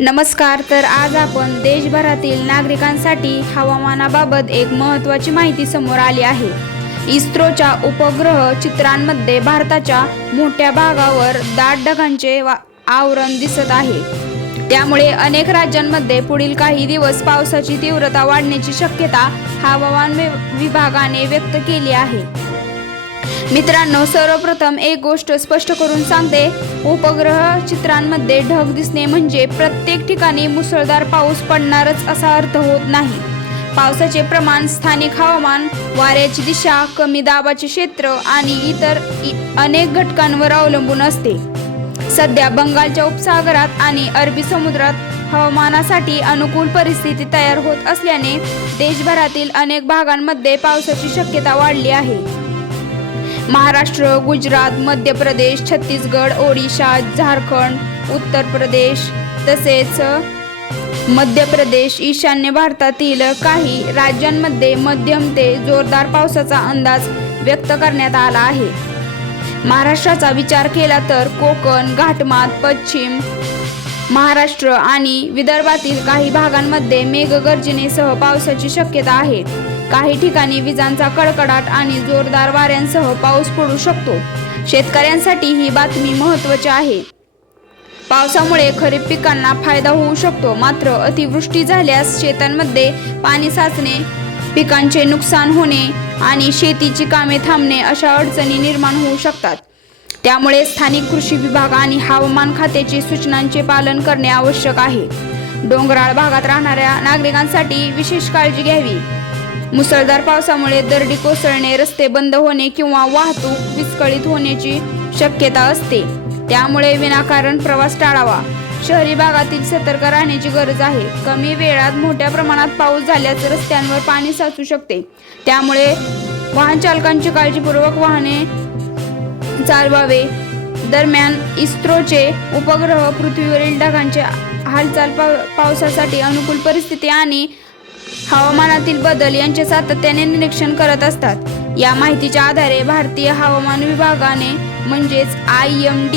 नमस्कार। तर आज आपण देशभरातील नागरिकांसाठी हवामानाबाबत एक महत्त्वाची माहिती समोर आली आहे। इस्रोच्या उपग्रह चित्रांमध्ये भारताच्या मोठ्या भागावर दाट ढगांचे आवरण दिसत आहे। त्यामुळे अनेक राज्यांमध्ये पुढील काही दिवस पावसाची तीव्रता वाढण्याची शक्यता हवामान विभागाने व्यक्त केली आहे। मित्रांनो, सर्वप्रथम एक गोष्ट स्पष्ट करून सांगते, उपग्रह चित्रांमध्ये ढग दिसणे म्हणजे प्रत्येक ठिकाणी मुसळधार पाऊस पडणारच असा अर्थ होत नाही। पावसाचे प्रमाण, स्थानिक हवामान, वाऱ्याची दिशा, कमी दाबाचे क्षेत्र आणि इतर अनेक घटकांवर अवलंबून असते। सध्या बंगालच्या उपसागरात आणि अरबी समुद्रात हवामानासाठी अनुकूल परिस्थिती तयार होत असल्याने देशभरातील अनेक भागांमध्ये पावसाची शक्यता वाढली आहे। महाराष्ट्र, गुजरात, मध्य प्रदेश, छत्तीसगड, ओडिशा, झारखंड, उत्तर प्रदेश तसेच मध्य प्रदेश, ईशान्य भारतातील काही राज्यांमध्ये मध्यम ते जोरदार पावसाचा अंदाज व्यक्त करण्यात आला आहे। महाराष्ट्राचा विचार केला तर कोकण, घाटमात, पश्चिम महाराष्ट्र आणि विदर्भातील काही भागांमध्ये मेघगर्जनेसह पावसाची शक्यता आहे। काही ठिकाणी विजांचा कडकडाट आणि जोरदार वाऱ्यांसह पाऊस पडू शकतो। शेतकऱ्यांसाठी ही बातमी महत्त्वाची आहे। पावसामुळे खरीप पिकांना फायदा होऊ शकतो, मात्र अतिवृष्टी झाल्यास शेतांमध्ये पाणी साचणे, पिकांचे नुकसान होणे आणि शेतीची कामे थांबणे अशा अडचणी निर्माण होऊ शकतात। त्यामुळे स्थानिक कृषी विभाग आणि हवामान खात्याची सूचनांचे पालन करणे आवश्यक आहे। डोंगराळ भागात राहणाऱ्या नागरिकांसाठी विशेष काळजी घ्यावी। मुसळधार पावसामुळे दरडी कोसळणे, रस्ते बंद होणे किंवा वाहतूक विस्कळीत होण्याची शक्यता असते। त्यामुळे विनाकारण प्रवास टाळावा। शहरी भागातील सतर्क राहण्याची गरज आहे। कमी वेळात मोठ्या प्रमाणात पाऊस झाल्यास रस्त्यांवर पाणी साचू शकते। त्यामुळे वाहन चालकांची काळजीपूर्वक वाहने चालवावे। दरम्यान इस्रोचे उपग्रह पृथ्वीवरील ढगांचे हालचाल, पावसासाठी अनुकूल परिस्थिती आणि हवामानातील बदल यांचे सातत्याने निरीक्षण करत असतात। या माहितीच्या आधारे भारतीय हवामान विभागाने म्हणजेच IMD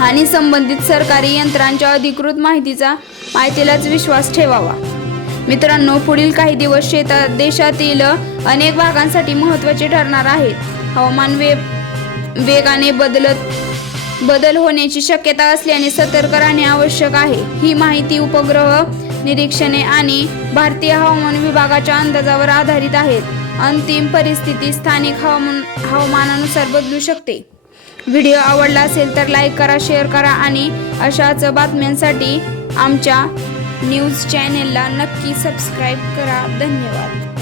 आणि संबंधित सरकारी यंत्रणांच्या अधिकृत माहितीलाच विश्वास ठेवावा। मित्रांनो, पुढील काही दिवस देशातील अनेक भागांसाठी महत्त्वाचे ठरणार आहेत। हवामान वेगाने बदल होण्याची शक्यता असल्याने सतर्क राहणे आवश्यक आहे। ही माहिती उपग्रह निरीक्षणे आणि भारतीय हवामान विभागाच्या अंदाजावर आधारित आहेत। अंतिम परिस्थिती स्थानिक हवामानानुसार बदलू शकते। व्हिडिओ आवडला असेल तर लाईक करा, शेअर करा आणि अशाच बातम्यांसाठी आमच्या न्यूज चॅनेलला नक्की सबस्क्राईब करा। धन्यवाद।